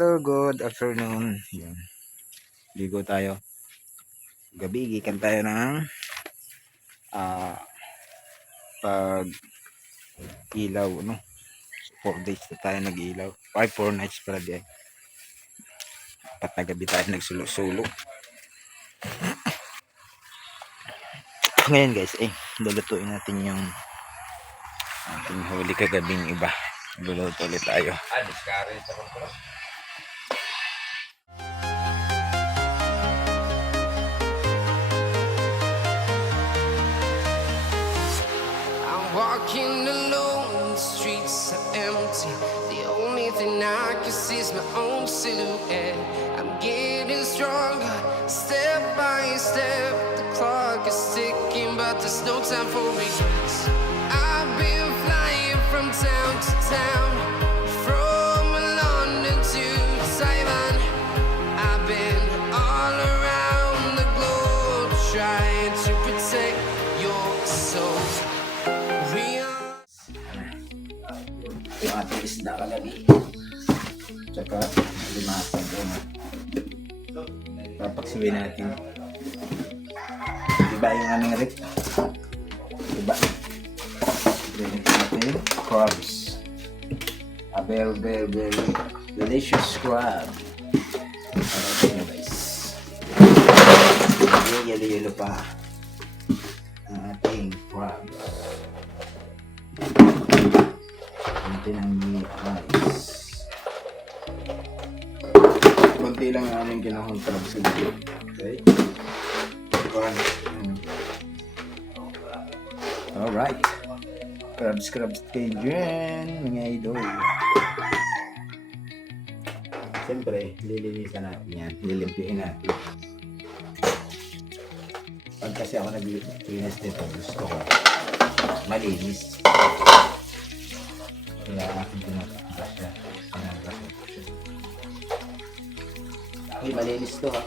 Hello, good afternoon. Yan. Ligo tayo. Gabi, gikan tayo ng ah pag ilaw, no? 4 days na tayo nag-ilaw. 4 nights pala di. Pat na gabi tayo nagsulo-sulo. Ngayon guys, lulutuin natin yung ating huli kagabing iba. Luluto ulit tayo. Discourage ako po. I'm walking alone, the streets are empty. The only thing I can see is my own silhouette. I'm getting stronger, step by step. The clock is ticking, but there's no time for regrets. I've been flying from town to town, from London to Taiwan. I've been all around the globe trying to protect your soul. Yung ating isda kagabi. Tsaka limasan doon. Papaksiwin natin. Diba yung aming rip? Diba? Ganyan natin. Crabs. A very, very, very delicious crab. Ano nyo guys? Yelo-yelo pa ang ating crab. Konti ng rice. Konti lang ang aming ginahong crab sa video. Okay? Alright. Crabs kayo dyan, mga idol. Siyempre, lilinisan natin yan. Lilimpihin natin. Pag kasi ako nag-linis dito, gusto ko malinis. Kaya aking pinapakita siya. Ay, malinis to ha.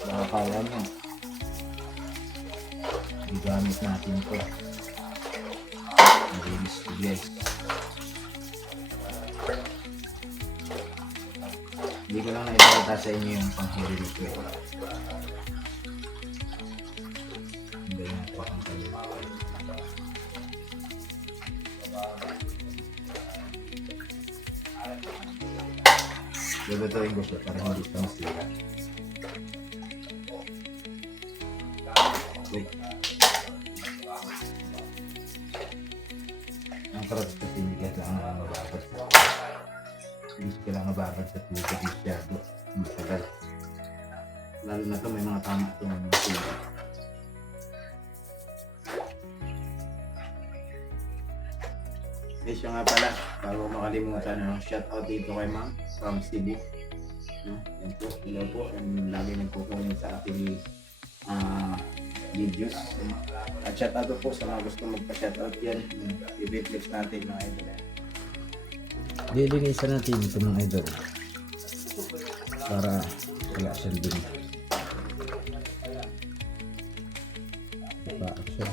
Baka kala mo. Igamit natin to. Malinis to guys. Hindi ko lang naipakita sa inyo yung pang-hero ko. Hindi na po akong kalila. Lulutuin ko siya para hindi ito masira. Wait. Ang crabs kasi hindi kailangan mababad sa hindi kailangan mababad sa tubig masyado. Matagal. Lalo na ito may mga tama ito ng mga tubig. Siya nga pala, bago makalimutan, shoutout dito kay Ma'am from Cebu. No? Yan po, hello po, and lagi nagkukunin sa ating videos. At shoutout po sa mga gusto magpa-shoutout yan. I-reflex natin mga idol. Lilinisan natin ito mga idol para wala siyang dumi. Diba siya?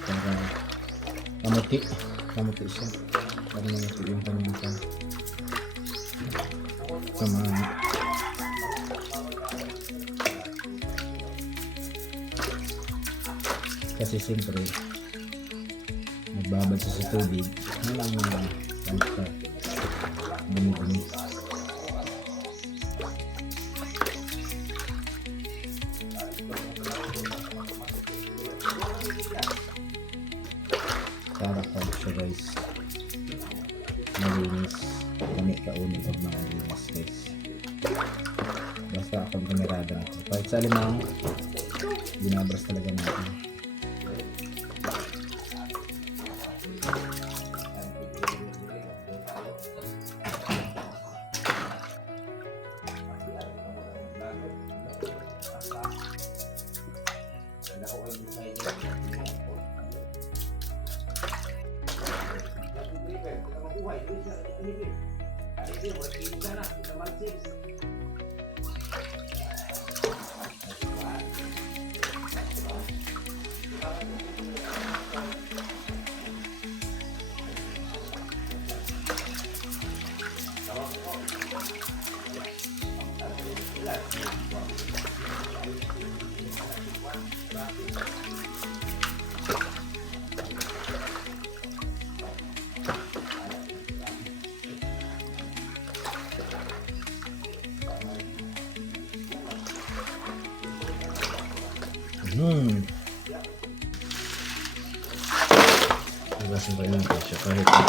para mamuti siya, para mamuti yung kanyang sama. Kasi siyempre nagbabad siya sa tubig, walang basta dumi-dumi. Para pa siya guys malinis, kami kauni pag malinis guys, basta akong kamerada na kahit sa limang binabras talaga natin. Tugasin pa yun siya kahit yun.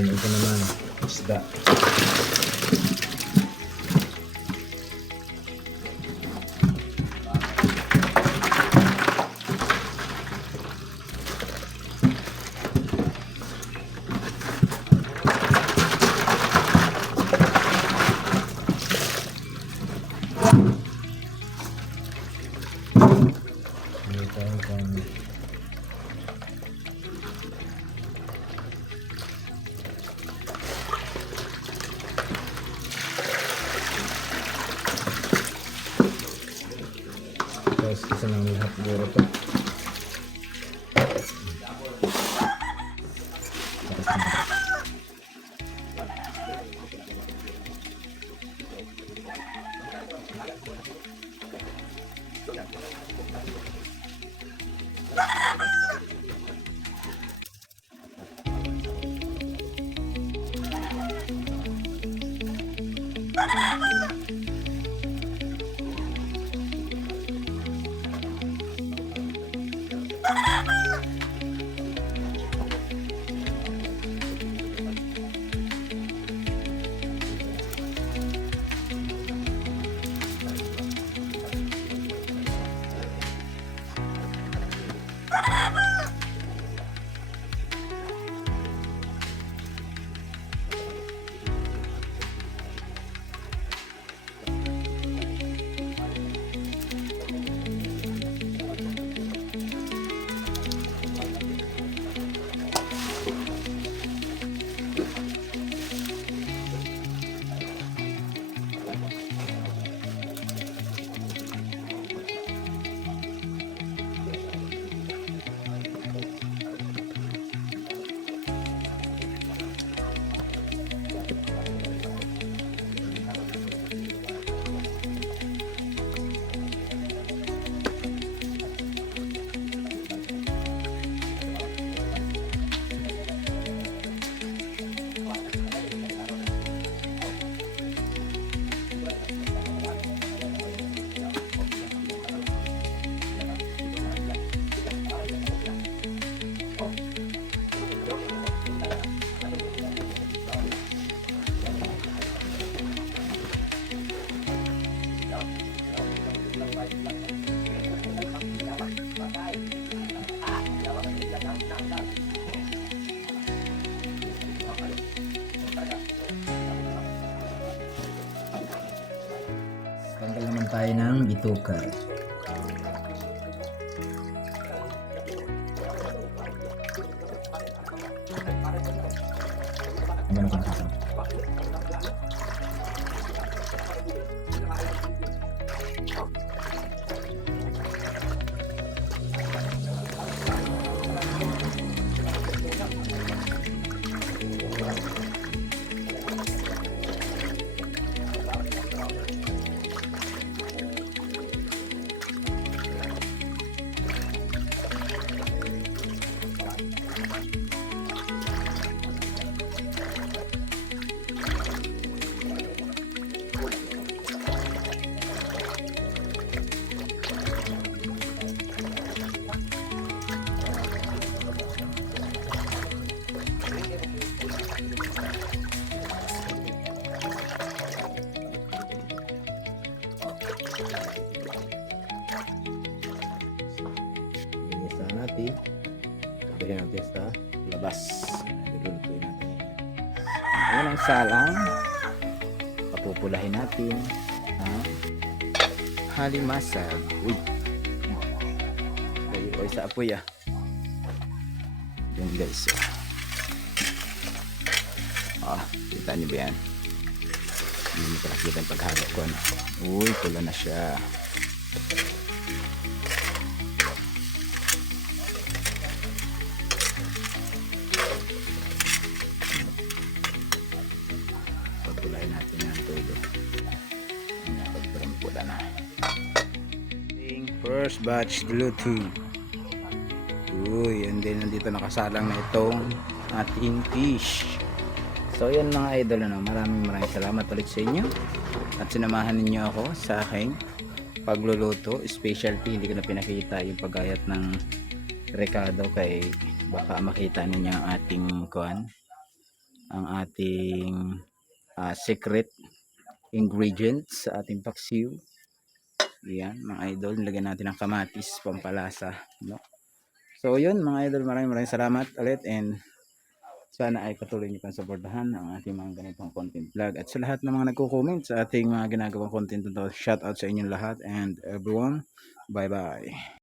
Ito naman isda. Guys, isa lang lahat siguro to. Tanggal naman tayo ng bituka. ilagay natin sa labas. Lulutuin natin. Ayan ang salang. Papupulahin natin. Halimasag. Uy. Layo ko sa apoy ah. Yan guys. Kita niyo ba yan? Hindi mo pa nakita yung paghalo ko. Ano? Uy, pula na siya. Pagpulahin natin yan todo. Pagpula na. First batch luto. Uy, and then nandito nakasalang na itong ating fish. So yan mga idol, maraming salamat ulit sa inyo at sinamahan ninyo ako sa aking pagluluto. Specialty, hindi ko na pinakita yung paggayat ng recado kay baka makita ninyo ang ating ang ating secret ingredients sa ating paksiw. Yan mga idol, nilagyan natin ng kamatis pampalasa, no? So yun mga idol, maraming salamat ulit, and sana ay patuloy niyo pang suportahan ang ating mga ganitong content vlog. At sa lahat ng mga nagko-comment sa ating mga ginagawang content nito, shout out sa inyong lahat and everyone. Bye bye.